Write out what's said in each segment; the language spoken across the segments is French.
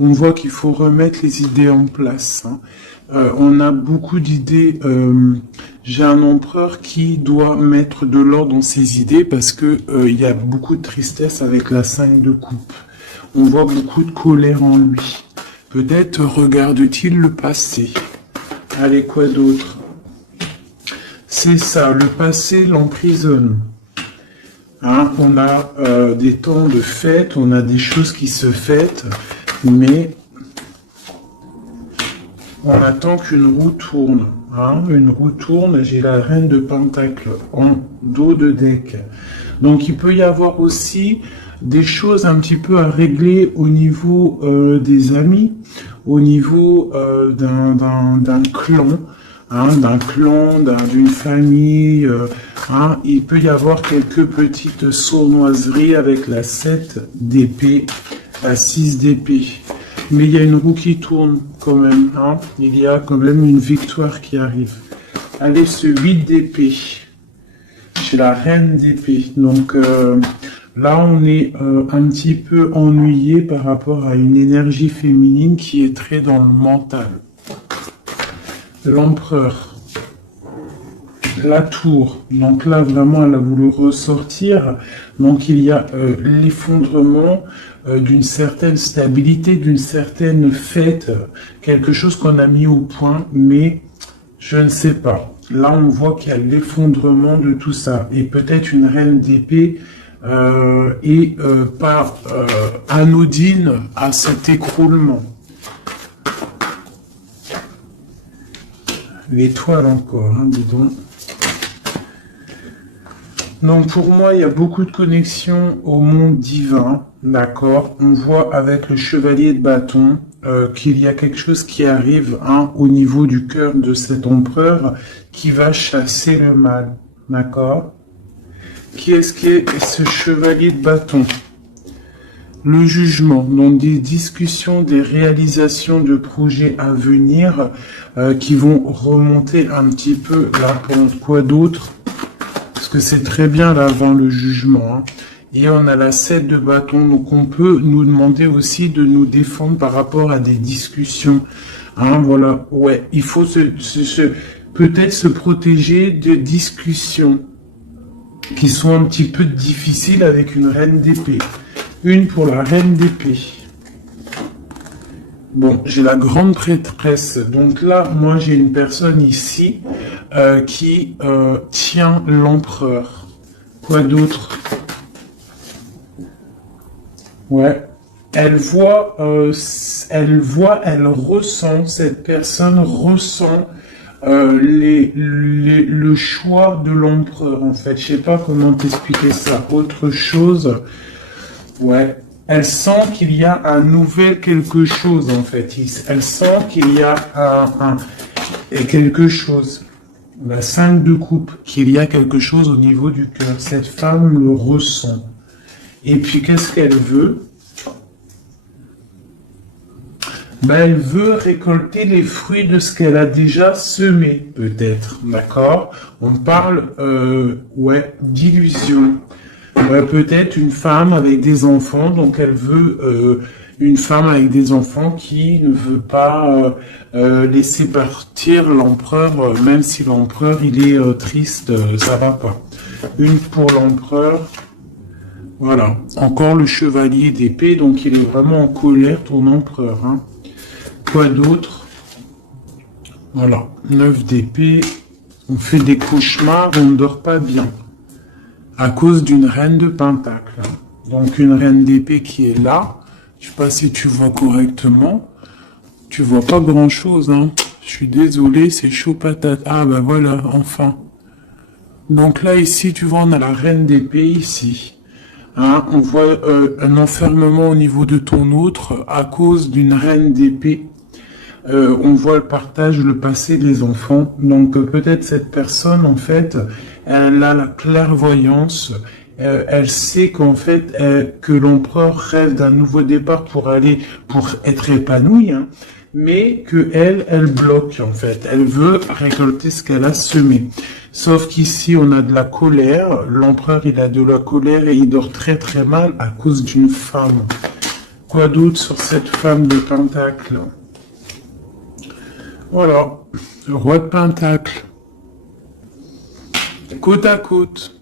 On voit qu'il faut remettre les idées en place. Hein. On a beaucoup d'idées. J'ai un empereur qui doit mettre de l'ordre dans ses idées parce que il y a beaucoup de tristesse avec la 5 de coupe. On voit beaucoup de colère en lui. Peut-être regarde-t-il le passé. Allez, quoi d'autre? C'est ça, le passé l'emprisonne. Hein, on a des temps de fête, on a des choses qui se fêtent, mais on attend qu'une roue tourne. Hein, une roue tourne, j'ai la reine de Pentacle en dos de deck. Donc il peut y avoir aussi des choses un petit peu à régler au niveau des amis, au niveau d'un clan. Hein, d'une famille, hein, il peut y avoir quelques petites sournoiseries avec la 7 d'épée, la 6 d'épée. Mais il y a une roue qui tourne quand même, hein, il y a quand même une victoire qui arrive. Allez, ce 8 d'épée, j'ai la reine d'épée, donc là on est un petit peu ennuyé par rapport à une énergie féminine qui est très dans le mental. L'empereur, la tour, donc là vraiment elle a voulu ressortir, donc il y a l'effondrement d'une certaine stabilité, d'une certaine fête, quelque chose qu'on a mis au point, mais je ne sais pas. Là on voit qu'il y a l'effondrement de tout ça, et peut-être une reine d'épée et pas anodine à cet écroulement. L'étoile encore, hein, dis donc. Donc pour moi, il y a beaucoup de connexions au monde divin, d'accord. On voit avec le chevalier de bâton qu'il y a quelque chose qui arrive hein, au niveau du cœur de cet empereur qui va chasser le mal, d'accord. Qui est-ce qui est ce chevalier de bâton? Le jugement, donc des discussions, des réalisations de projets à venir qui vont remonter un petit peu la pente. Quoi d'autre? Parce que c'est très bien là avant le jugement. Hein. Et on a la 7 de bâton, donc on peut nous demander aussi de nous défendre par rapport à des discussions. Hein, voilà, ouais, il faut peut-être se protéger de discussions qui sont un petit peu difficiles avec une reine d'épée. Une pour la reine d'épée. Bon, j'ai la grande prêtresse. Donc là, moi, j'ai une personne ici qui tient l'empereur. Quoi d'autre? Ouais. Elle ressent, cette personne ressent le choix de l'empereur, en fait. Je sais pas comment t'expliquer ça. Autre chose... Ouais, elle sent qu'il y a un nouvel quelque chose en fait. Elle sent qu'il y a quelque chose. La 5 de coupe, qu'il y a quelque chose au niveau du cœur. Cette femme le ressent. Et puis qu'est-ce qu'elle veut? Ben, elle veut récolter les fruits de ce qu'elle a déjà semé, peut-être. D'accord? On parle, ouais, d'illusion. Ouais, peut-être une femme avec des enfants, donc elle veut une femme avec des enfants qui ne veut pas laisser partir l'empereur, même si l'empereur il est triste, ça va pas. Une pour l'empereur, voilà. Encore le chevalier d'épée, donc il est vraiment en colère, ton empereur. Hein. Quoi d'autre? Voilà, 9 d'épée, on fait des cauchemars, on ne dort pas bien. À cause d'une reine de pentacle. Donc une reine d'épée qui est là. Je sais pas si tu vois correctement. Tu vois pas grand chose, hein. Je suis désolé, c'est chaud patate. Ah ben voilà, enfin. Donc là ici, tu vois, on a la reine d'épée ici. Hein, on voit un enfermement au niveau de ton autre à cause d'une reine d'épée. On voit le partage, le passé des enfants. Donc peut-être cette personne, en fait, elle a la clairvoyance. Elle sait qu'en fait, que l'empereur rêve d'un nouveau départ pour être épanoui, hein, mais que elle bloque, en fait. Elle veut récolter ce qu'elle a semé. Sauf qu'ici, on a de la colère. L'empereur, il a de la colère et il dort très très mal à cause d'une femme. Quoi d'autre sur cette femme de Pentacle? Voilà, le roi de Pentacle. Côte à côte.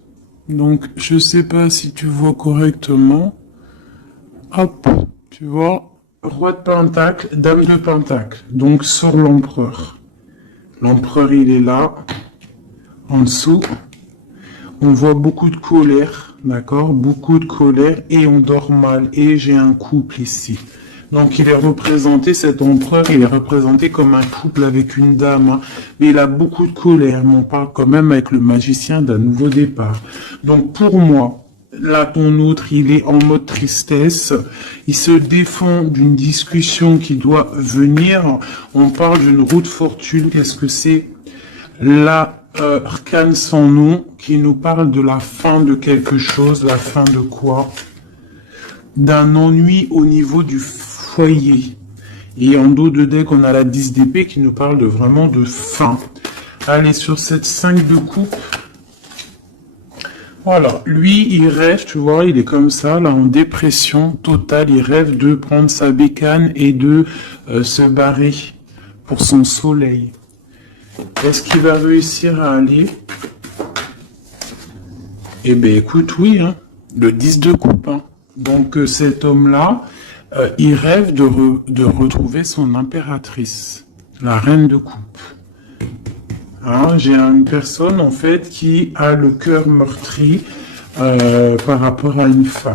Donc, je sais pas si tu vois correctement. Hop, tu vois, roi de Pentacle, dame de Pentacle. Donc, sur l'empereur. L'empereur, il est là. En dessous, on voit beaucoup de colère, d'accord? Beaucoup de colère et on dort mal. Et j'ai un couple ici. Donc il est représenté, cet empereur, il est représenté comme un couple avec une dame. Hein. Mais il a beaucoup de colère. Mais on parle quand même avec le magicien d'un nouveau départ. Donc pour moi, là ton autre, il est en mode tristesse. Il se défend d'une discussion qui doit venir. On parle d'une roue de fortune. Qu'est-ce que c'est? La arcane sans nom qui nous parle de la fin de quelque chose. La fin de quoi? D'un ennui au niveau du foyer. Et en dos de deck, on a la 10 d'épée qui nous parle de vraiment de fin. Allez, sur cette 5 de coupe. Voilà, lui, il rêve, tu vois, il est comme ça, là, en dépression totale. Il rêve de prendre sa bécane et de se barrer pour son soleil. Est-ce qu'il va réussir à aller? Eh bien, écoute, oui, hein, le 10 de coupe. Hein. Donc, cet homme-là, il rêve de retrouver son impératrice, la reine de coupe. Hein, j'ai une personne, en fait, qui a le cœur meurtri par rapport à une femme.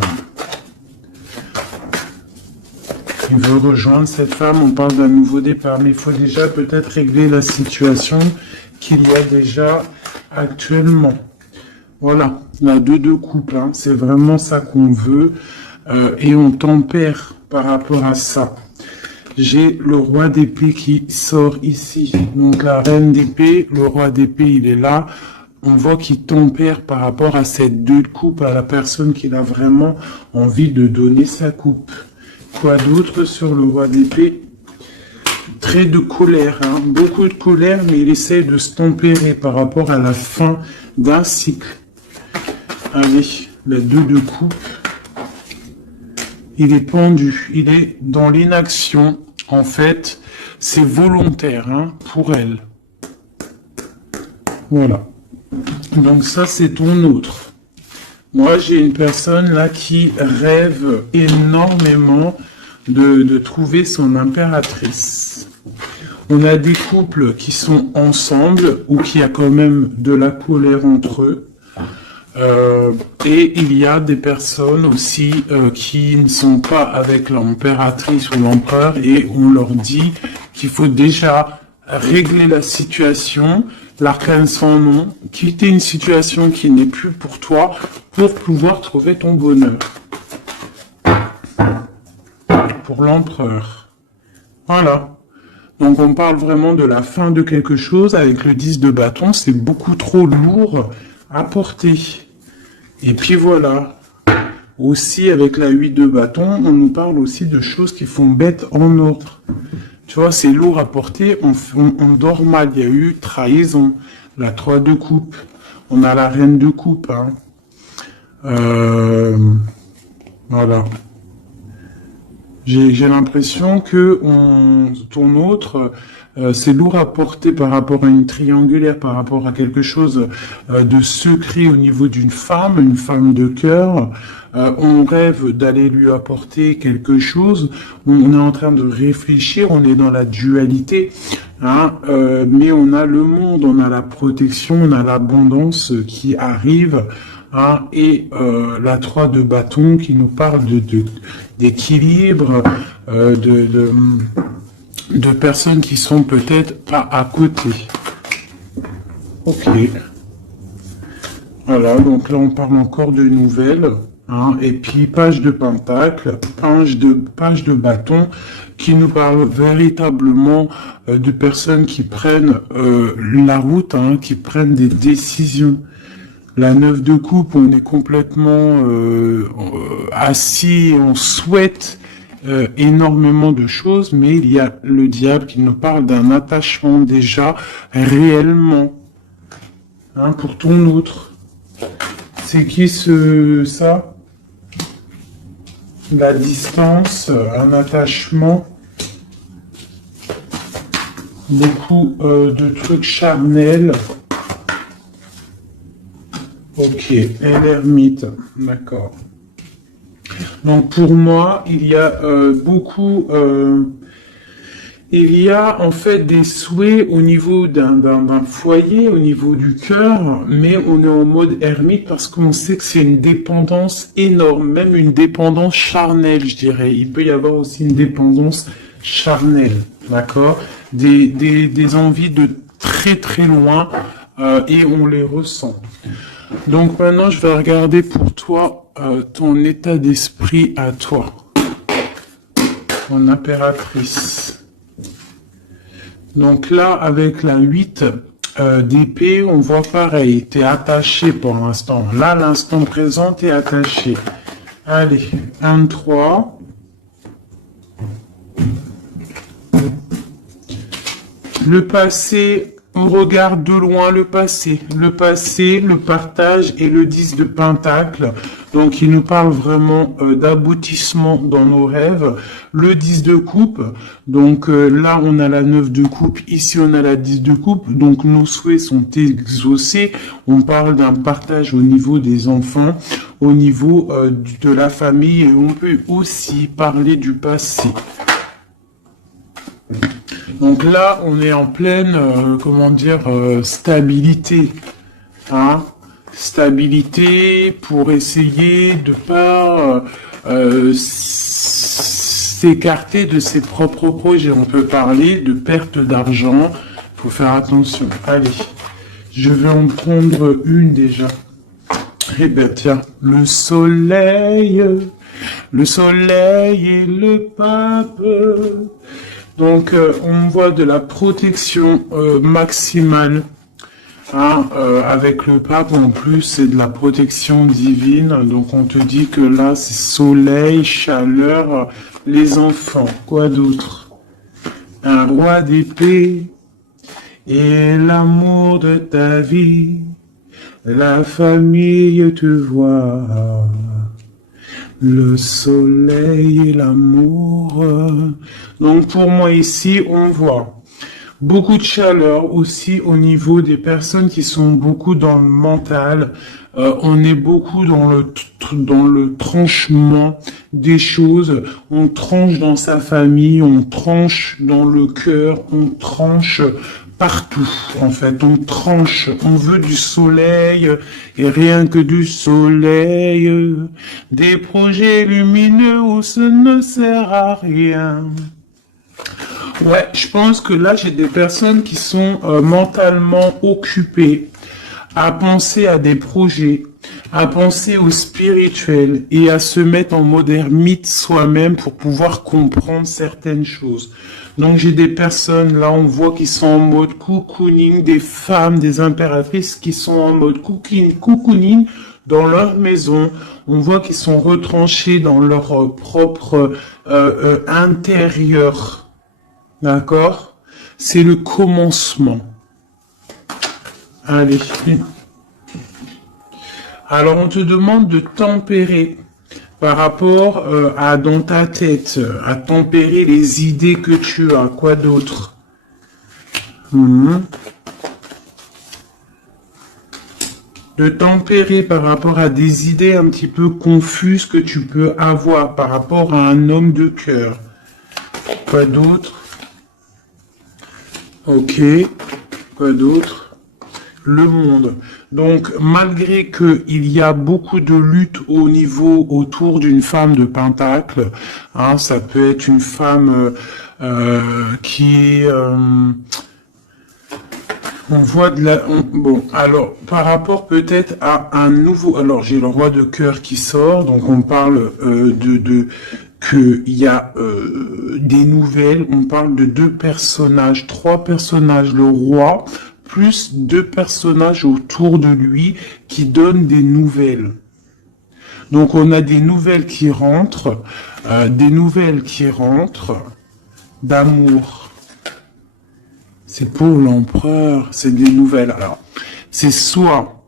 Il veut rejoindre cette femme, on parle d'un nouveau départ, mais il faut déjà peut-être régler la situation qu'il y a déjà actuellement. Voilà, la 2 de coupe, hein, c'est vraiment ça qu'on veut, et on tempère par rapport à ça. J'ai le roi d'épée qui sort ici, donc la reine d'épée, le roi d'épée, il est là. On voit qu'il tempère par rapport à cette 2 de coupe, à la personne qui a vraiment envie de donner sa coupe. Quoi d'autre sur le roi d'épée? Très de colère, hein, beaucoup de colère, mais il essaie de se tempérer par rapport à la fin d'un cycle. Allez, la 2 de coupe. Il est pendu, il est dans l'inaction. En fait, c'est volontaire hein, pour elle. Voilà. Donc ça, c'est ton autre. Moi, j'ai une personne là qui rêve énormément de trouver son impératrice. On a des couples qui sont ensemble ou qui a quand même de la colère entre eux. Et il y a des personnes aussi qui ne sont pas avec l'impératrice ou l'empereur et on leur dit qu'il faut déjà régler la situation, l'arcane sans nom, quitter une situation qui n'est plus pour toi pour pouvoir trouver ton bonheur. Pour l'empereur. Voilà. Donc on parle vraiment de la fin de quelque chose avec le 10 de bâton, c'est beaucoup trop lourd à porter. Et puis voilà. Aussi avec la 8 de bâton, on nous parle aussi de choses qui font bête en ordre. Tu vois, c'est lourd à porter, on dort mal, il y a eu trahison, la 3 de coupe, on a la reine de coupe. Hein. Voilà. J'ai l'impression que ton autre, c'est lourd à porter par rapport à une triangulaire, par rapport à quelque chose de secret au niveau d'une femme, une femme de cœur. On rêve d'aller lui apporter quelque chose. On est en train de réfléchir, on est dans la dualité. Hein, mais on a le monde, on a la protection, on a l'abondance qui arrive. Hein, et la 3 de bâton qui nous parle d'équilibre, de personnes qui sont peut-être pas à côté. Ok. Voilà, donc là on parle encore de nouvelles. Hein, et puis page de pentacle, page de bâton, qui nous parle véritablement de personnes qui prennent la route, hein, qui prennent des décisions. La 9 de coupe, on est complètement assis, on souhaite énormément de choses, mais il y a le diable qui nous parle d'un attachement déjà réellement. Hein, pour ton autre. C'est qui ça? la distance, un attachement, beaucoup de trucs charnels. Ok, et l'ermite, d'accord. Donc pour moi, il y a beaucoup... il y a en fait des souhaits au niveau d'un foyer, au niveau du cœur, mais on est en mode ermite parce qu'on sait que c'est une dépendance énorme, même une dépendance charnelle, je dirais. Il peut y avoir aussi une dépendance charnelle, d'accord? Des envies de très très loin et on les ressent. Donc maintenant, je vais regarder pour toi ton état d'esprit à toi, ton impératrice. Donc là, avec la 8 d'épée, on voit pareil, t'es attaché pour l'instant. Là, l'instant présent, t'es attaché. Allez, 1, 3. Le passé, on regarde de loin le passé. Le passé, le partage et le 10 de pentacle. Donc, il nous parle vraiment d'aboutissement dans nos rêves. Le 10 de coupe. Donc, là, on a la 9 de coupe. Ici, on a la 10 de coupe. Donc, nos souhaits sont exaucés. On parle d'un partage au niveau des enfants, au niveau de la famille. Et on peut aussi parler du passé. Donc là, on est en pleine, stabilité. Hein, stabilité pour essayer de pas s'écarter de ses propres projets. On peut parler de perte d'argent. Faut faire attention. Allez, je vais en prendre une déjà. Eh ben tiens, le soleil et le pape. Donc, on voit de la protection maximale. Hein, avec le pape, en plus, c'est de la protection divine. Donc, on te dit que là, c'est soleil, chaleur, les enfants. Quoi d'autre? Un roi d'épée et l'amour de ta vie. La famille te voit. Le soleil et l'amour. Donc pour moi ici, on voit beaucoup de chaleur aussi au niveau des personnes qui sont beaucoup dans le mental. On est beaucoup dans le tranchement des choses. On tranche dans sa famille, on tranche dans le cœur, on tranche partout, en fait, on tranche, on veut du soleil, et rien que du soleil, des projets lumineux où ce ne sert à rien. Ouais, je pense que là, j'ai des personnes qui sont mentalement occupées à penser à des projets, à penser au spirituel et à se mettre en mode ermite soi-même pour pouvoir comprendre certaines choses. Donc j'ai des personnes, là on voit qui sont en mode cocooning, des femmes, des impératrices qui sont en mode cocooning dans leur maison. On voit qu'ils sont retranchés dans leur propre intérieur. D'accord? C'est le commencement. Allez. Alors on te demande de tempérer par rapport à dans ta tête, à tempérer les idées que tu as. Quoi d'autre? De tempérer par rapport à des idées un petit peu confuses que tu peux avoir par rapport à un homme de cœur. Quoi d'autre? Ok. Quoi d'autre? Le monde. Donc, malgré que il y a beaucoup de lutte au niveau autour d'une femme de pentacle, hein, ça peut être une femme qui est, on voit de la, bon, alors par rapport peut-être à un nouveau, alors j'ai le roi de cœur qui sort, donc on parle que il y a des nouvelles, on parle de 2 personnages, 3 personnages, le roi plus 2 personnages autour de lui qui donnent des nouvelles. Donc on a des nouvelles qui rentrent, d'amour. C'est pour l'empereur, c'est des nouvelles. Alors, c'est soit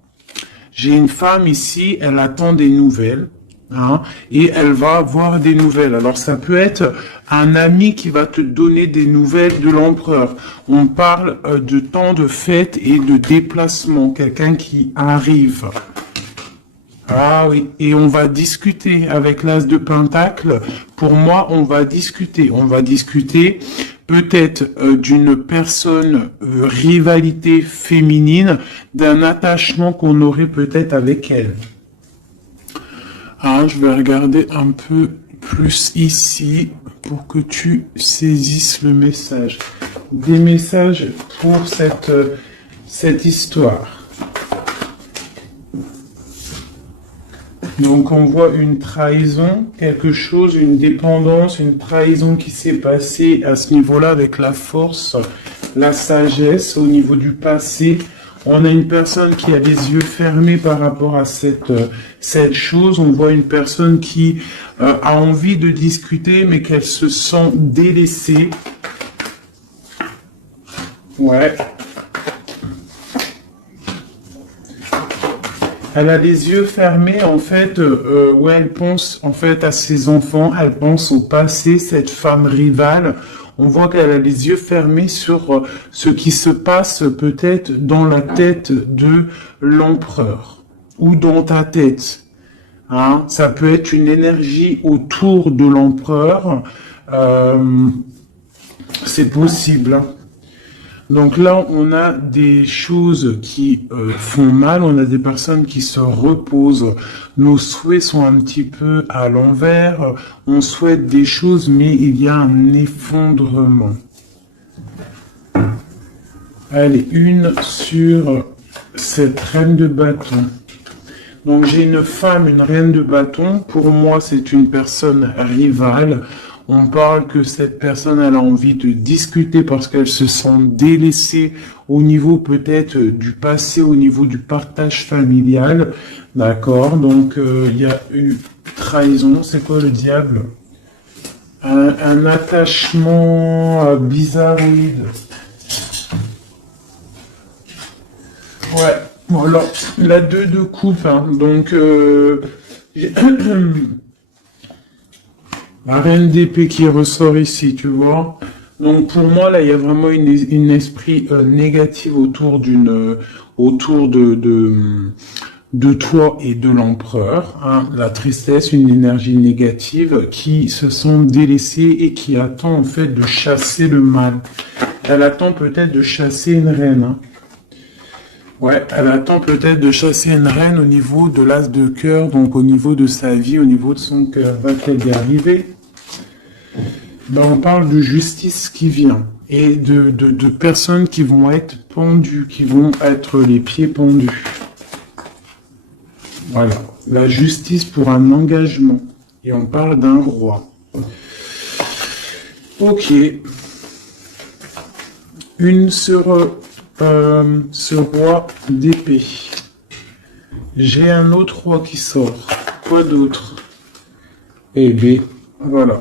j'ai une femme ici, elle attend des nouvelles, hein, et elle va avoir des nouvelles. Alors ça peut être un ami qui va te donner des nouvelles de l'empereur. On parle de temps de fête et de déplacement, quelqu'un qui arrive. Ah oui, et on va discuter avec l'as de Pentacle. Pour moi, on va discuter. On va discuter peut-être d'une personne, rivalité féminine, d'un attachement qu'on aurait peut-être avec elle. Ah, je vais regarder un peu plus ici pour que tu saisisses le message. Des messages pour cette histoire. Donc on voit une trahison, quelque chose, une dépendance, une trahison qui s'est passée à ce niveau-là avec la force, la sagesse au niveau du passé. On a une personne qui a les yeux fermés par rapport à cette chose. On voit une personne qui a envie de discuter mais qu'elle se sent délaissée. Ouais. Elle a les yeux fermés, en fait, où elle pense, en fait, à ses enfants, elle pense au passé, cette femme rivale. On voit qu'elle a les yeux fermés sur ce qui se passe peut-être dans la tête de l'empereur, ou dans ta tête. Hein? Ça peut être une énergie autour de l'empereur. C'est possible, hein. Donc là, on a des choses qui font mal, on a des personnes qui se reposent. Nos souhaits sont un petit peu à l'envers. On souhaite des choses, mais il y a un effondrement. Allez, une sur cette reine de bâton. Donc j'ai une femme, une reine de bâton. Pour moi, c'est une personne rivale. On parle que cette personne, elle a envie de discuter parce qu'elle se sent délaissée au niveau peut-être du passé, au niveau du partage familial. D'accord, donc il y a eu trahison. C'est quoi le diable? Un attachement bizarroïde. Ouais, voilà, la 2 de coupe, hein. Donc la reine d'épée qui ressort ici, tu vois. Donc pour moi, là, il y a vraiment une esprit négatif autour de toi et de l'empereur. Hein. La tristesse, une énergie négative qui se sent délaissée et qui attend en fait de chasser le mal. Elle attend peut-être de chasser une reine. Hein. Ouais, elle attend peut-être de chasser une reine au niveau de l'as de cœur, donc au niveau de sa vie, au niveau de son cœur. Va-t-elle y arriver? Ben, on parle de justice qui vient et de personnes qui vont être pendues, qui vont être les pieds pendus. Voilà, la justice pour un engagement. Et on parle d'un roi. Ok. Une sur ce roi d'épée. J'ai un autre roi qui sort. Quoi d'autre? Eh bien, voilà.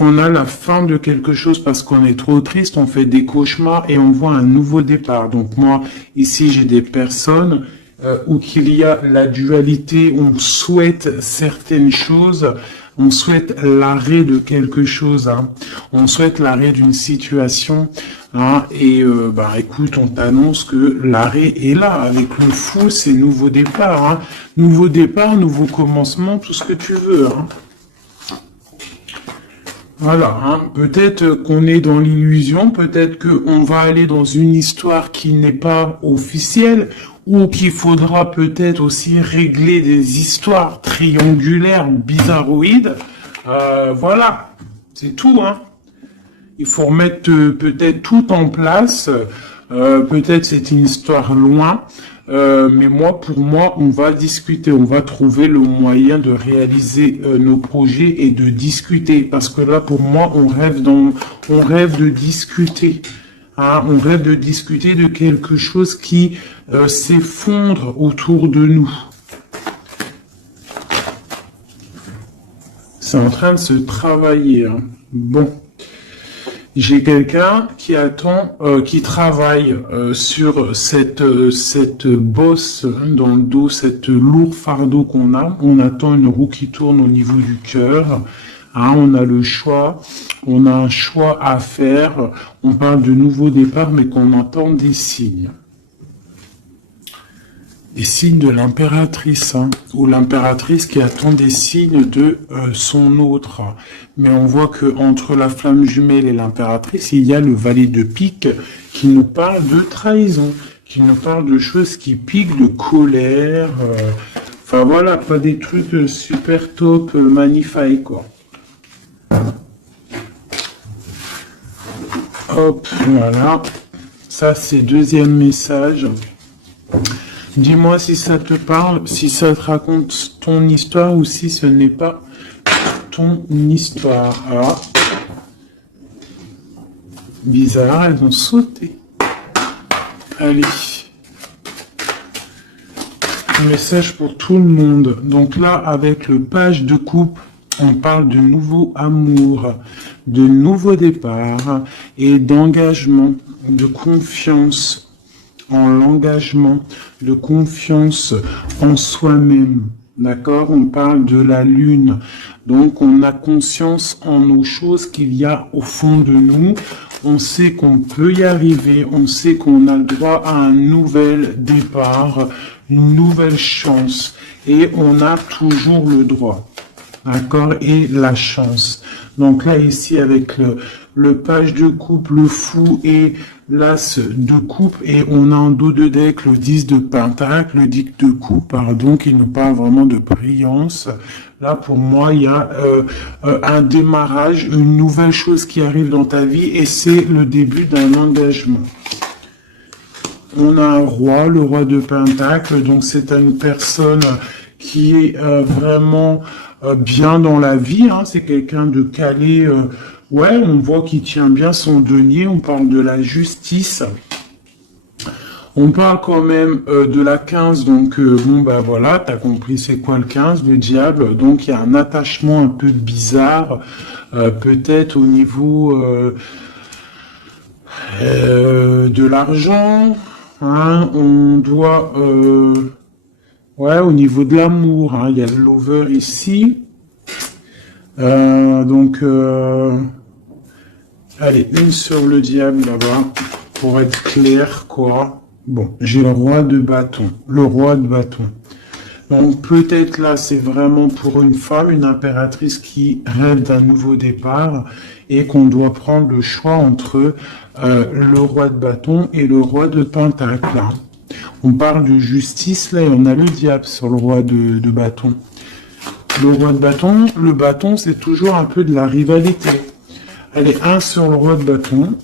On a la fin de quelque chose parce qu'on est trop triste, on fait des cauchemars et on voit un nouveau départ. Donc moi, ici, j'ai des personnes où qu'il y a la dualité, on souhaite certaines choses, on souhaite l'arrêt de quelque chose, hein. On souhaite l'arrêt d'une situation, hein, et bah écoute, on t'annonce que l'arrêt est là, avec le fou, c'est nouveau départ, hein. Nouveau départ, nouveau commencement, tout ce que tu veux, hein. Voilà, hein. Peut-être qu'on est dans l'illusion, peut-être qu'on va aller dans une histoire qui n'est pas officielle, ou qu'il faudra peut-être aussi régler des histoires triangulaires ou bizarroïdes. Voilà, c'est tout, hein. Il faut remettre peut-être tout en place. Peut-être c'est une histoire loin. Mais pour moi, on va discuter, on va trouver le moyen de réaliser nos projets et de discuter. Parce que là, pour moi, on rêve de discuter. Hein, on rêve de discuter de quelque chose qui s'effondre autour de nous. C'est en train de se travailler. Hein. Bon. J'ai quelqu'un qui attend, qui travaille sur cette bosse dans le dos, cette lourd fardeau qu'on a. On attend une roue qui tourne au niveau du cœur. Hein, on a le choix, on a un choix à faire. On parle de nouveau départ, mais qu'on entend des signes. Des signes de l'impératrice, hein, ou l'impératrice qui attend des signes de son autre. Mais on voit que entre la flamme jumelle et l'impératrice, il y a le valet de pique qui nous parle de trahison, qui nous parle de choses qui piquent, de colère. Enfin voilà, pas des trucs super top, magnifiques quoi. Hop, voilà. Ça c'est deuxième message. Dis-moi si ça te parle, si ça te raconte ton histoire ou si ce n'est pas ton histoire. Alors, bizarre, elles ont sauté. Allez. Un message pour tout le monde. Donc là, avec le page de coupe, on parle de nouveau amour, de nouveau départ et d'engagement, de confiance en l'engagement, de confiance en soi-même. D'accord? On parle de la lune. Donc, on a conscience en nos choses qu'il y a au fond de nous. On sait qu'on peut y arriver. On sait qu'on a le droit à un nouvel départ, une nouvelle chance. Et on a toujours le droit. D'accord? Et la chance. Donc là, ici, avec le page de coupe, le fou et l'as de coupe, et on a en dos de deck le 10 de pentacle, le 10 de coupe, pardon, qui nous parle vraiment de brillance. Là, pour moi, il y a un démarrage, une nouvelle chose qui arrive dans ta vie, et c'est le début d'un engagement. On a un roi, le roi de pentacle, donc c'est une personne qui est vraiment bien dans la vie, hein, c'est quelqu'un de calé, ouais, on voit qu'il tient bien son denier, on parle de la justice, on parle quand même de la 15, donc bon bah voilà, t'as compris c'est quoi le 15, le diable, donc il y a un attachement un peu bizarre, peut-être au niveau de l'argent, hein, on doit... ouais, au niveau de l'amour, hein, il y a le lover ici. Allez, une sur le diable là-bas, pour être clair, quoi. Bon, j'ai le roi de bâton. Le roi de bâton. Donc peut-être là, c'est vraiment pour une femme, une impératrice qui rêve d'un nouveau départ et qu'on doit prendre le choix entre le roi de bâton et le roi de pentacle. Hein. On parle de justice, là, et on a le diable sur le roi de bâton. Le roi de bâton, le bâton, c'est toujours un peu de la rivalité. Allez, un sur le roi de bâton.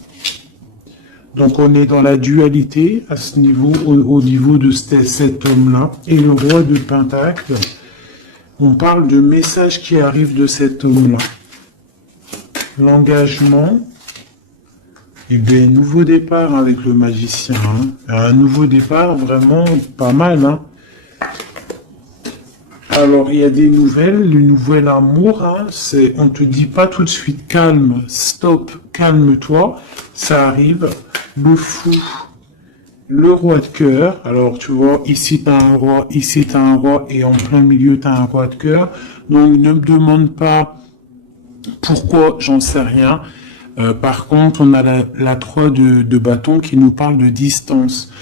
Donc, on est dans la dualité à ce niveau, au niveau de cet homme-là. Et le roi de pentacle, on parle de messages qui arrivent de cet homme-là. L'engagement. Et bien, nouveau départ avec le magicien. Hein. Un nouveau départ vraiment pas mal. Hein. Alors, il y a des nouvelles, le nouvel amour. Hein, on te dit pas tout de suite calme, stop, calme-toi. Ça arrive. Le fou, le roi de cœur. Alors, tu vois, ici, tu as un roi, ici, tu as un roi, et en plein milieu, tu as un roi de cœur. Donc, ne me demande pas pourquoi, j'en sais rien. Par contre, on a la 3 de bâton qui nous parle de distance.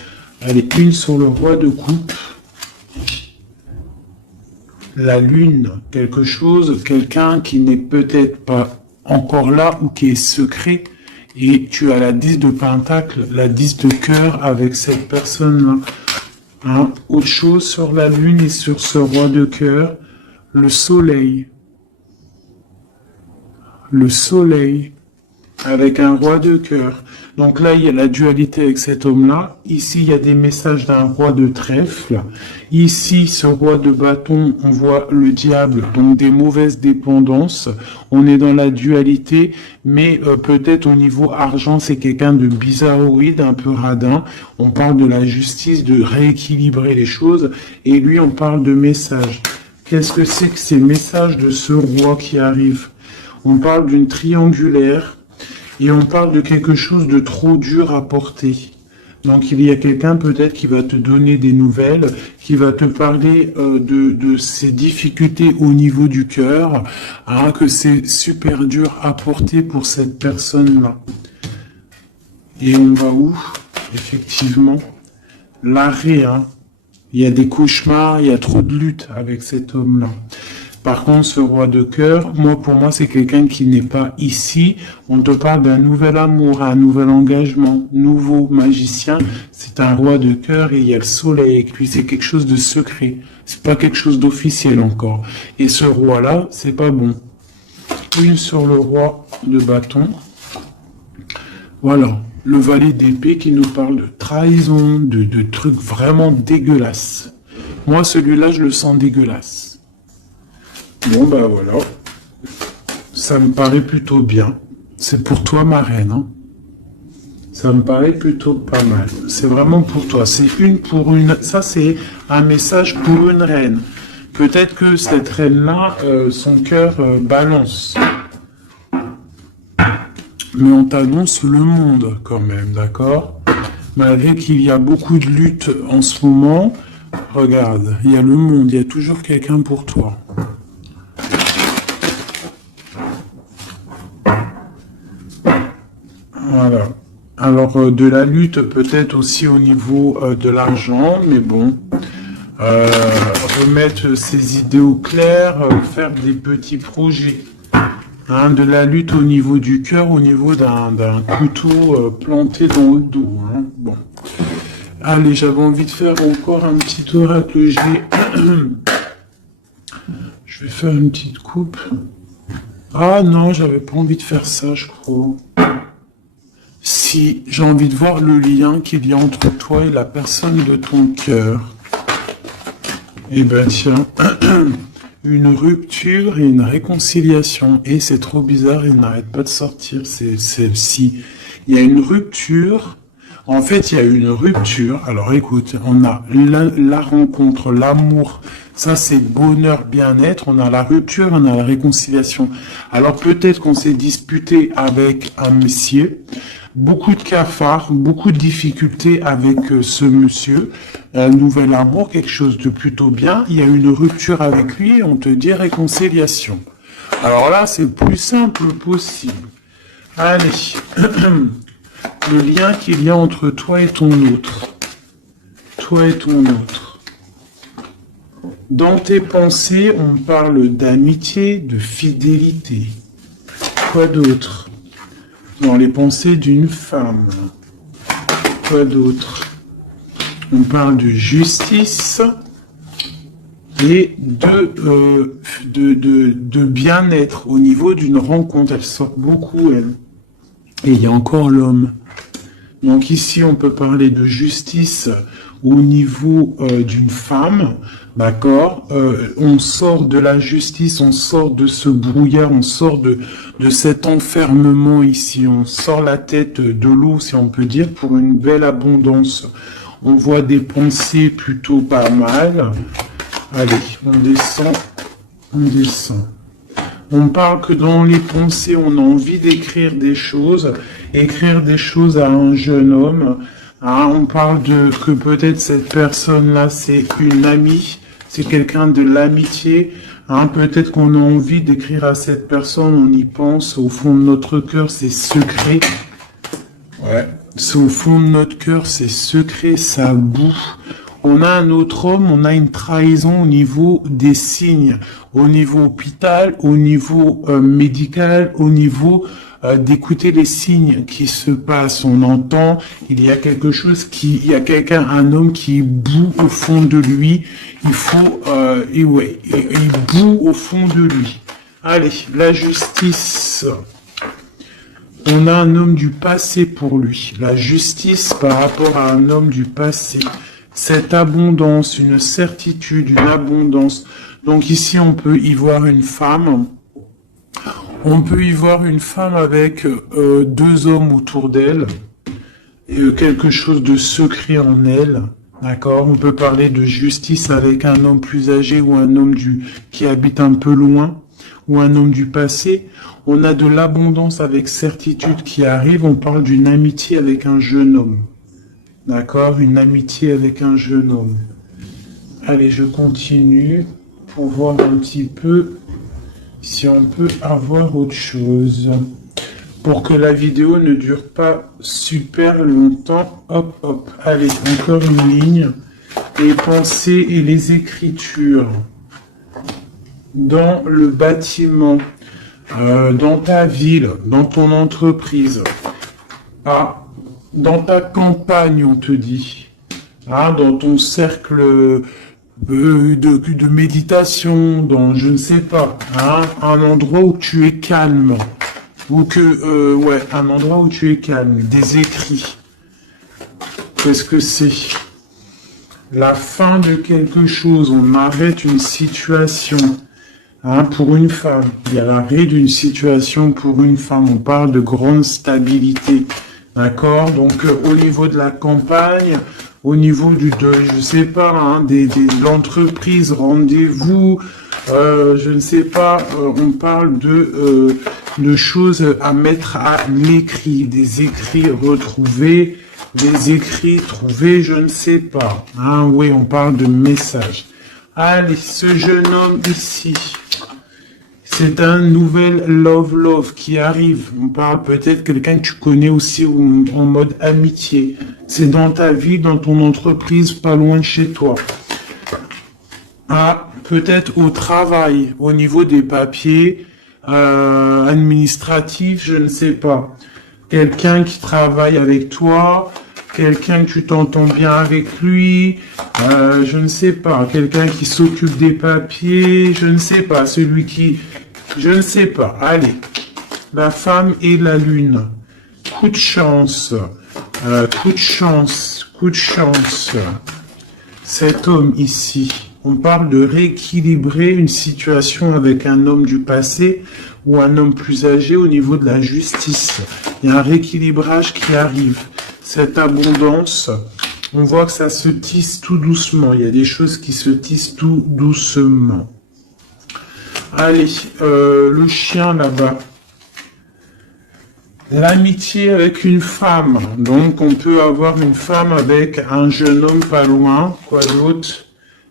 Allez, une sur le roi de coupe. La lune, quelque chose, quelqu'un qui n'est peut-être pas encore là ou qui est secret. Et tu as la 10 de pentacle, la 10 de cœur avec cette personne-là. Hein? Autre chose sur la lune et sur ce roi de cœur, le soleil. Le soleil. Avec un roi de cœur. Donc là, il y a la dualité avec cet homme-là. Ici, il y a des messages d'un roi de trèfle. Ici, ce roi de bâton, on voit le diable, donc des mauvaises dépendances. On est dans la dualité, mais peut-être au niveau argent, c'est quelqu'un de bizarroïde, un peu radin. On parle de la justice, de rééquilibrer les choses. Et lui, on parle de messages. Qu'est-ce que c'est que ces messages de ce roi qui arrive? On parle d'une triangulaire. Et on parle de quelque chose de trop dur à porter. Donc il y a quelqu'un peut-être qui va te donner des nouvelles, qui va te parler de ses difficultés au niveau du cœur, hein, que c'est super dur à porter pour cette personne-là. Et on va où? Effectivement, l'arrêt, hein. Il y a des cauchemars, il y a trop de lutte avec cet homme-là. Par contre, ce roi de cœur, pour moi, c'est quelqu'un qui n'est pas ici. On te parle d'un nouvel amour, un nouvel engagement, nouveau magicien. C'est un roi de cœur et il y a le soleil avec lui. C'est quelque chose de secret. C'est pas quelque chose d'officiel encore. Et ce roi-là, c'est pas bon. Une sur le roi de bâton. Voilà. Le valet d'épée qui nous parle de trahison, de trucs vraiment dégueulasses. Moi, celui-là, je le sens dégueulasse. Bon, bah voilà. Ça me paraît plutôt bien. C'est pour toi, ma reine. Hein. Ça me paraît plutôt pas mal. C'est vraiment pour toi. C'est une pour une. Ça, c'est un message pour une reine. Peut-être que cette reine-là, son cœur balance. Mais on t'annonce le monde quand même, d'accord? Malgré qu'il y a beaucoup de luttes en ce moment, regarde, il y a le monde, il y a toujours quelqu'un pour toi. Voilà. Alors, de la lutte peut-être aussi au niveau de l'argent, mais bon, remettre ses idées au clair, faire des petits projets. Hein, de la lutte au niveau du cœur, au niveau d'un couteau planté dans le dos. Hein. Bon. Allez, j'avais envie de faire encore un petit oracle G. Je vais faire une petite coupe. Ah non, j'avais pas envie de faire ça, je crois. Si, j'ai envie de voir le lien qu'il y a entre toi et la personne de ton cœur. Eh ben tiens, une rupture et une réconciliation. Et c'est trop bizarre, il n'arrête pas de sortir. Si il y a une rupture, en fait il y a une rupture. Alors écoute, on a la rencontre, l'amour, ça c'est bonheur, bien-être. On a la rupture, on a la réconciliation. Alors peut-être qu'on s'est disputé avec un monsieur. Beaucoup de cafards, beaucoup de difficultés avec ce monsieur, un nouvel amour, quelque chose de plutôt bien. Il y a une rupture avec lui et on te dit réconciliation. Alors là, c'est le plus simple possible. Allez, le lien qu'il y a entre toi et ton autre. Toi et ton autre. Dans tes pensées, on parle d'amitié, de fidélité. Quoi d'autre ? Dans les pensées d'une femme. Quoi d'autre? On parle de justice et de bien-être au niveau d'une rencontre. Elle sort beaucoup, elle. Et il y a encore l'homme. Donc ici, on peut parler de justice au niveau d'une femme, d'accord? On sort de la justice, on sort de ce brouillard, on sort de cet enfermement ici, on sort la tête de l'eau, si on peut dire, pour une belle abondance. On voit des pensées plutôt pas mal. Allez, on descend, on descend. On parle que dans les pensées, on a envie d'écrire des choses à un jeune homme. Hein, on parle que peut-être cette personne-là, c'est une amie, c'est quelqu'un de l'amitié. Hein, peut-être qu'on a envie d'écrire à cette personne, on y pense, au fond de notre cœur, c'est secret. Ouais, c'est au fond de notre cœur, c'est secret, ça boue. On a un autre homme, on a une trahison au niveau des signes, au niveau hôpital, au niveau médical, au niveau d'écouter les signes qui se passent. On entend, il y a quelque chose il y a quelqu'un, un homme qui boue au fond de lui. Il faut, il boue au fond de lui. Allez, la justice. On a un homme du passé pour lui. La justice par rapport à un homme du passé. Cette abondance, une certitude, une abondance. Donc ici, on peut y voir une femme. On peut y voir une femme avec deux hommes autour d'elle. Et quelque chose de secret en elle. D'accord? On peut parler de justice avec un homme plus âgé ou un homme qui habite un peu loin. Ou un homme du passé. On a de l'abondance avec certitude qui arrive. On parle d'une amitié avec un jeune homme. D'accord? Une amitié avec un jeune homme. Allez, je continue pour voir un petit peu si on peut avoir autre chose. Pour que la vidéo ne dure pas super longtemps. Hop, hop. Allez, encore une ligne. Les pensées et les écritures. Dans le bâtiment. Dans ta ville, dans ton entreprise, dans ta campagne, on te dit, dans ton cercle de méditation, dans, je ne sais pas, un endroit où tu es calme, un endroit où tu es calme, des écrits. Qu'est-ce que c'est? La fin de quelque chose, on arrête une situation. Pour une femme, il y a l'arrêt d'une situation pour une femme. On parle de grande stabilité, d'accord? Donc au niveau de la campagne, au niveau je sais pas, de l'entreprise, rendez-vous, je ne sais pas. On parle de choses à mettre à l'écrit, des écrits retrouvés, des écrits trouvés, je ne sais pas. Oui, on parle de messages. Allez, ce jeune homme ici. C'est un nouvel love qui arrive. On parle peut-être quelqu'un que tu connais aussi en mode amitié. C'est dans ta vie, dans ton entreprise, pas loin de chez toi. Peut-être au travail, au niveau des papiers administratifs, je ne sais pas. Quelqu'un qui travaille avec toi, quelqu'un que tu t'entends bien avec lui, je ne sais pas. Quelqu'un qui s'occupe des papiers, je ne sais pas. Celui qui... Je ne sais pas. Allez. La femme et la lune. Coup de chance. Coup de chance. Coup de chance. Cet homme ici. On parle de rééquilibrer une situation avec un homme du passé ou un homme plus âgé au niveau de la justice. Il y a un rééquilibrage qui arrive. Cette abondance, on voit que ça se tisse tout doucement. Il y a des choses qui se tissent tout doucement. Allez, le chien là-bas. L'amitié avec une femme. Donc, on peut avoir une femme avec un jeune homme pas loin. Quoi d'autre?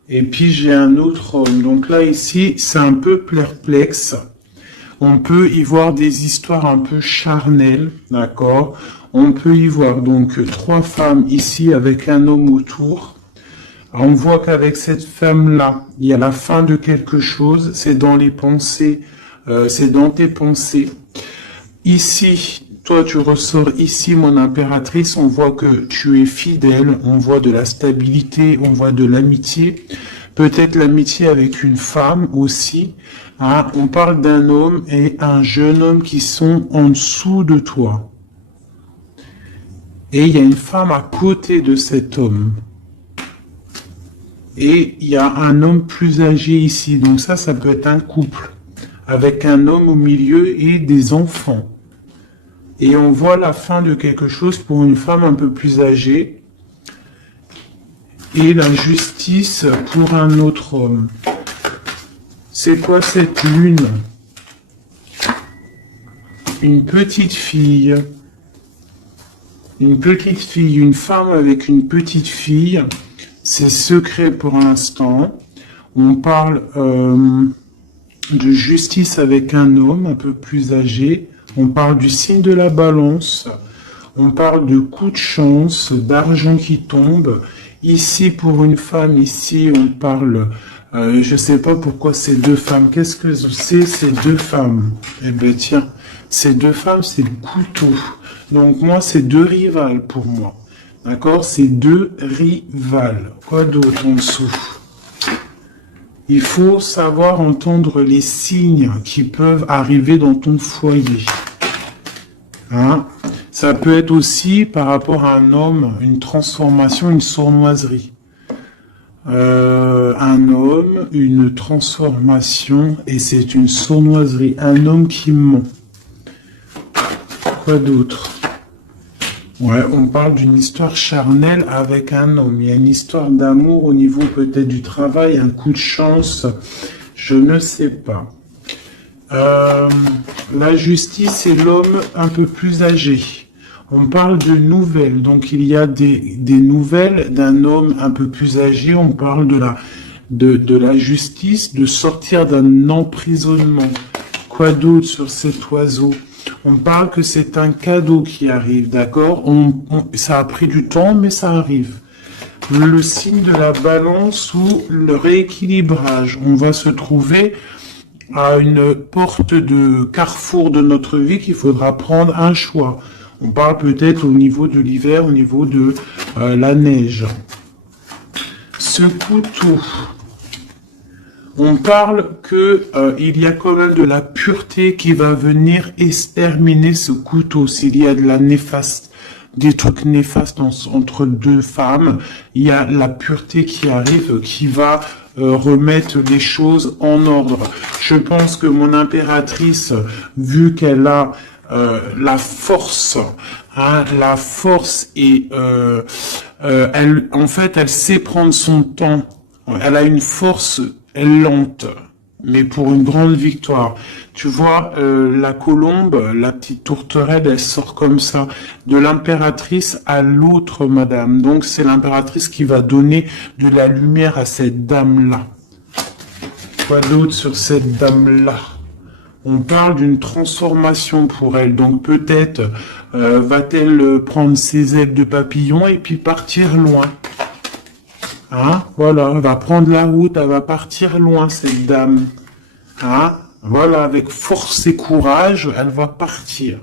Et puis, j'ai un autre homme. Donc là, ici, c'est un peu perplexe. On peut y voir des histoires un peu charnelles. D'accord? On peut y voir donc 3 femmes ici avec un homme autour. On voit qu'avec cette femme-là, il y a la fin de quelque chose, c'est dans les pensées, c'est dans tes pensées. Ici, toi tu ressors ici, mon impératrice, on voit que tu es fidèle, on voit de la stabilité, on voit de l'amitié, peut-être l'amitié avec une femme aussi. On parle d'un homme et un jeune homme qui sont en dessous de toi. Et il y a une femme à côté de cet homme. Et il y a un homme plus âgé ici. Donc ça peut être un couple. Avec un homme au milieu et des enfants. Et on voit la fin de quelque chose pour une femme un peu plus âgée. Et la justice pour un autre homme. C'est quoi cette lune? Une petite fille. Une femme avec une petite fille. C'est secret pour l'instant. On parle de justice avec un homme un peu plus âgé. On parle du signe de la balance. On parle de coup de chance, d'argent qui tombe. Ici, pour une femme, ici, on parle... je ne sais pas pourquoi ces 2 femmes. Qu'est-ce que c'est ces 2 femmes? Eh bien, tiens, ces 2 femmes, c'est le couteau. Donc, moi, c'est 2 rivales pour moi. D'accord? C'est 2 rivales. Quoi d'autre en dessous? Il faut savoir entendre les signes qui peuvent arriver dans ton foyer. Ça peut être aussi par rapport à un homme, une transformation, une sournoiserie. Un homme, une transformation, et c'est une sournoiserie. Un homme qui ment. Quoi d'autre? Ouais, on parle d'une histoire charnelle avec un homme. Il y a une histoire d'amour au niveau peut-être du travail, un coup de chance, je ne sais pas. La justice et l'homme un peu plus âgé. On parle de nouvelles, donc il y a des nouvelles d'un homme un peu plus âgé. On parle de la justice, de sortir d'un emprisonnement. Quoi d'autre sur cet oiseau? On parle que c'est un cadeau qui arrive, d'accord? Ça a pris du temps, mais ça arrive. Le signe de la balance ou le rééquilibrage. On va se trouver à une porte de carrefour de notre vie qu'il faudra prendre un choix. On parle peut-être au niveau de l'hiver, au niveau de la neige. Ce couteau, on parle que il y a quand même de la pureté qui va venir exterminer ce couteau. S'il y a de la néfaste, des trucs néfastes entre deux femmes, il y a la pureté qui arrive, qui va remettre les choses en ordre. Je pense que mon impératrice, vu qu'elle a la force et en fait, elle sait prendre son temps. Elle a une force lente, mais pour une grande victoire. Tu vois, la colombe, la petite tourterelle, elle sort comme ça, de l'impératrice à l'autre madame. Donc c'est l'impératrice qui va donner de la lumière à cette dame-là. Quoi d'autre sur cette dame-là? On parle d'une transformation pour elle. Donc peut-être va-t-elle prendre ses ailes de papillon et puis partir loin. Hein? Voilà, elle va prendre la route, elle va partir loin, cette dame. Hein? Voilà, avec force et courage, elle va partir.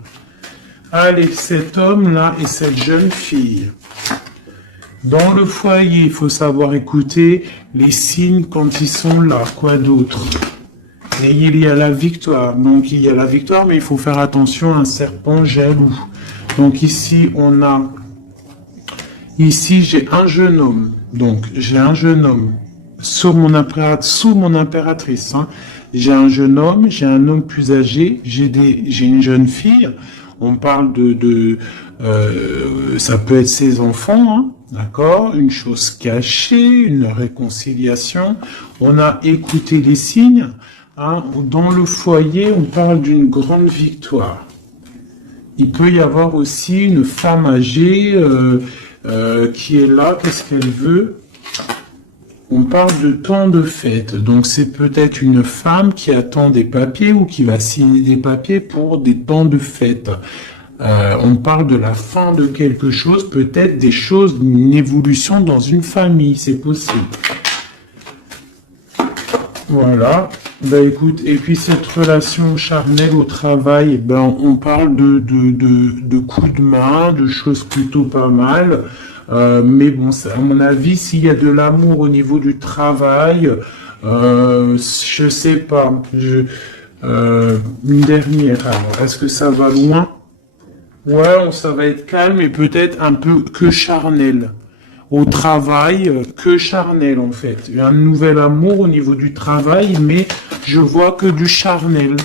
Allez, cet homme-là et cette jeune fille. Dans le foyer, il faut savoir écouter les signes quand ils sont là. Quoi d'autre? Et il y a la victoire. Donc, il y a la victoire, mais il faut faire attention à un serpent jaloux. Donc, ici, on a... Ici, j'ai un jeune homme. Donc, j'ai un jeune homme sous mon impératrice. Hein. J'ai un jeune homme, j'ai un homme plus âgé, j'ai une jeune fille. On parle ça peut être ses enfants, hein, d'accord? Une chose cachée, une réconciliation. On a écouté les signes. Hein. Dans le foyer, on parle d'une grande victoire. Il peut y avoir aussi une femme âgée qui est là. Qu'est-ce qu'elle veut? On parle de temps de fête. Donc c'est peut-être une femme qui attend des papiers ou qui va signer des papiers pour des temps de fête. On parle de la fin de quelque chose, peut-être des choses, une évolution dans une famille, c'est possible. Voilà. Ben écoute, et puis cette relation charnelle au travail, ben on parle de coups de main, de choses plutôt pas mal. Mais bon, à mon avis, s'il y a de l'amour au niveau du travail, je sais pas. Une dernière. Alors, est-ce que ça va loin? Ouais, ça va être calme et peut-être un peu que charnel. Au travail, que charnel en fait. Un nouvel amour au niveau du travail, mais je vois que du charnel.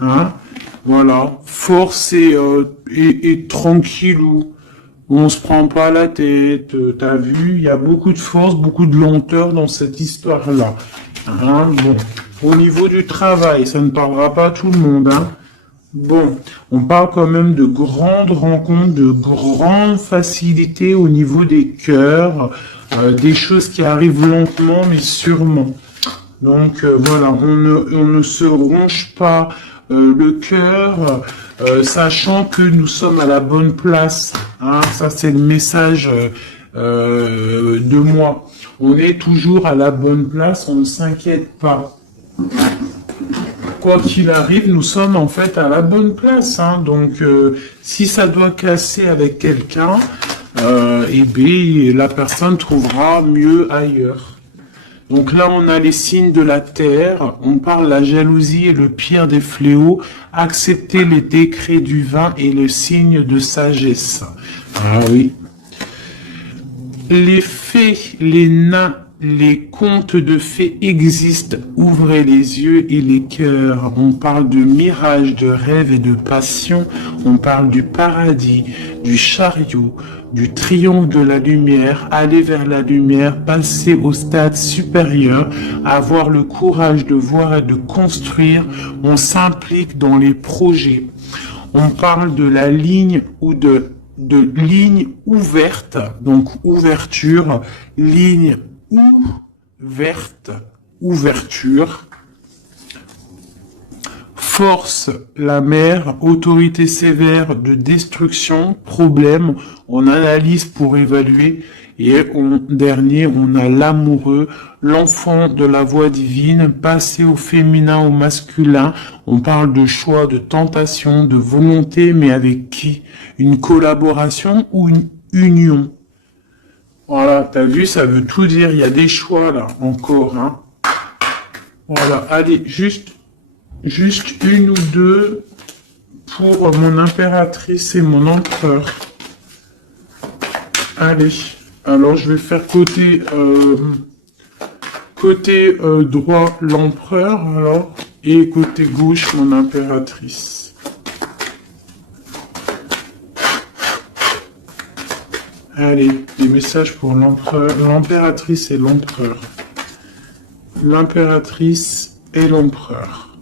Hein? Voilà. Force et tranquillou. On se prend pas la tête, t'as vu, il y a beaucoup de force, beaucoup de lenteur dans cette histoire-là. Hein, bon. Au niveau du travail, ça ne parlera pas à tout le monde, hein. Bon, on parle quand même de grandes rencontres, de grandes facilités au niveau des cœurs, des choses qui arrivent lentement mais sûrement. Donc voilà, on ne se ronge pas le cœur, sachant que nous sommes à la bonne place. Hein, ça c'est le message de moi. On est toujours à la bonne place, on ne s'inquiète pas. Quoi qu'il arrive, nous sommes en fait à la bonne place. Hein, donc si ça doit casser avec quelqu'un, eh bien la personne trouvera mieux ailleurs. Donc là, on a les signes de la terre, on parle de la jalousie et le pire des fléaux, accepter les décrets du vin et le signe de sagesse. Ah oui. Les fées, les nains les contes de fées existent, ouvrez les yeux et les cœurs. On parle de mirage, de rêve et de passion. On parle du paradis, du chariot, du triomphe de la lumière, aller vers la lumière, passer au stade supérieur, avoir le courage de voir et de construire. On s'implique dans les projets. On parle de la ligne ou de ligne ouverte, donc ouverture, ligne ouverte, ouverture. Force, la mer, autorité sévère de destruction, problème, on analyse pour évaluer. Et dernier, on a l'amoureux, l'enfant de la voix divine, passer au féminin, au masculin. On parle de choix, de tentation, de volonté, mais avec qui? Une collaboration ou une union? Voilà, t'as vu, ça veut tout dire. Il y a des choix là, encore. Hein. Voilà, allez, juste une ou deux pour mon impératrice et mon empereur. Allez. Alors, je vais faire côté droit l'empereur, alors, et côté gauche mon impératrice. Allez, des messages pour l'empereur, l'impératrice et l'empereur. L'impératrice et l'empereur.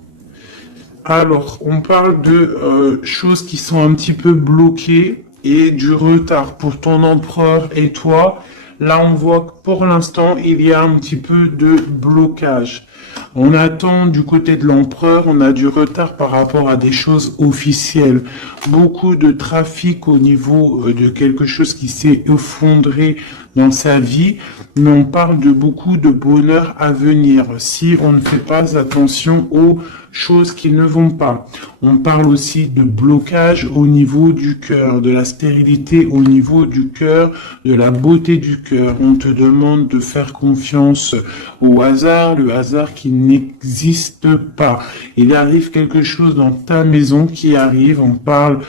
Alors, on parle de choses qui sont un petit peu bloquées et du retard pour ton empereur et toi. Là, on voit que pour l'instant, il y a un petit peu de blocage. On attend du côté de l'empereur, on a du retard par rapport à des choses officielles. Beaucoup de trafic au niveau de quelque chose qui s'est effondré dans sa vie, mais on parle de beaucoup de bonheur à venir si on ne fait pas attention aux choses qui ne vont pas. On parle aussi de blocage au niveau du cœur, de la stérilité au niveau du cœur, de la beauté du cœur. On te demande de faire confiance au hasard, le hasard qui n'existe pas. Il arrive quelque chose dans ta maison qui arrive, on parle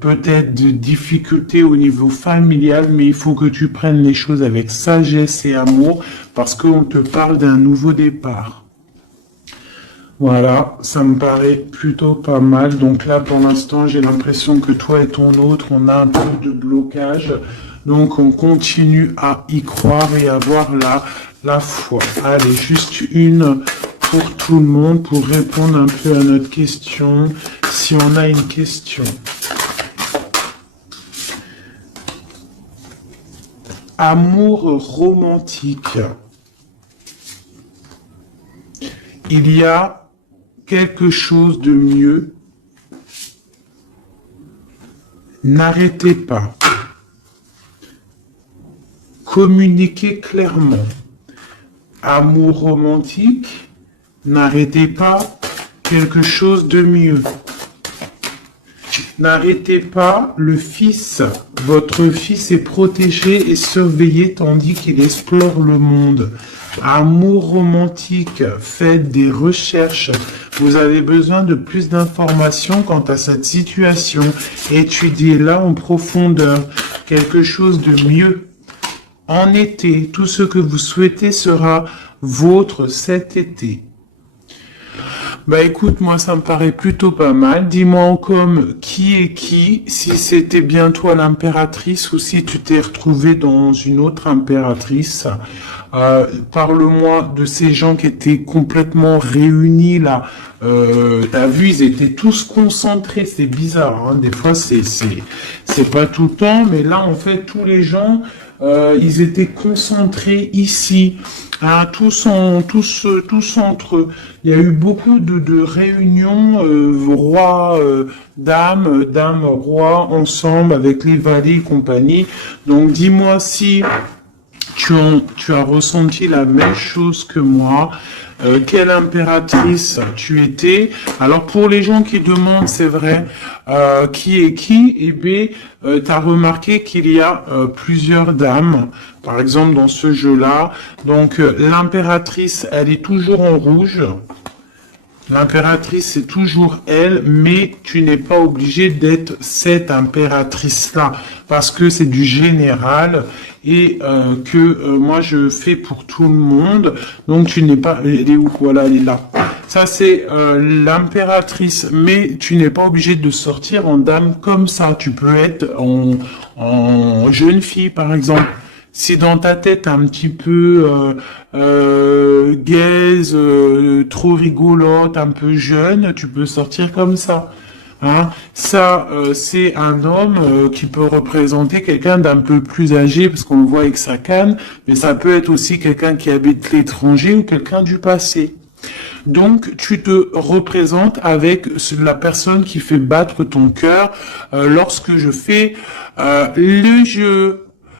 peut-être de difficultés au niveau familial, mais il faut que tu prennes les choses avec sagesse et amour parce qu'on te parle d'un nouveau départ. Voilà, ça me paraît plutôt pas mal. Donc là, pour l'instant, j'ai l'impression que toi et ton autre, on a un peu de blocage. Donc, on continue à y croire et avoir la foi. Allez, juste une pour tout le monde pour répondre un peu à notre question, si on a une question. Amour romantique. Il y a quelque chose de mieux. N'arrêtez pas. Communiquez clairement. Amour romantique, n'arrêtez pas. Quelque chose de mieux. N'arrêtez pas, le fils, votre fils est protégé et surveillé tandis qu'il explore le monde. Amour romantique, faites des recherches. Vous avez besoin de plus d'informations quant à cette situation. Étudiez-la en profondeur. Quelque chose de mieux. En été, tout ce que vous souhaitez sera vôtre cet été. Bah écoute, moi ça me paraît plutôt pas mal. Dis-moi en com qui est qui, si c'était bien toi l'impératrice ou si tu t'es retrouvé dans une autre impératrice. Parle-moi de ces gens qui étaient complètement réunis là. T'as vu, ils étaient tous concentrés. C'est bizarre, hein. Des fois c'est pas tout le temps, mais là en fait tous les gens ils étaient concentrés ici. Ah, tous entre eux. Il y a eu beaucoup de réunions, roi, dame, roi, ensemble avec les valets et compagnie. Donc dis-moi si tu as ressenti la même chose que moi. Quelle impératrice tu étais? Alors pour les gens qui demandent, c'est vrai, qui est qui? Et B, tu as remarqué qu'il y a plusieurs dames, par exemple dans ce jeu-là. Donc l'impératrice, elle est toujours en rouge. L'impératrice, c'est toujours elle, mais tu n'es pas obligé d'être cette impératrice-là, parce que c'est du général et moi je fais pour tout le monde. Donc tu n'es pas... Elle est où? Voilà, elle est là. Ça, c'est l'impératrice, mais tu n'es pas obligé de sortir en dame comme ça. Tu peux être en jeune fille, par exemple. Si dans ta tête un petit peu gaze, trop rigolote, un peu jeune, tu peux sortir comme ça. Hein. Ça, c'est un homme qui peut représenter quelqu'un d'un peu plus âgé, parce qu'on le voit avec sa canne, mais ça peut être aussi quelqu'un qui habite l'étranger ou quelqu'un du passé. Donc, tu te représentes avec la personne qui fait battre ton cœur lorsque je fais le jeu.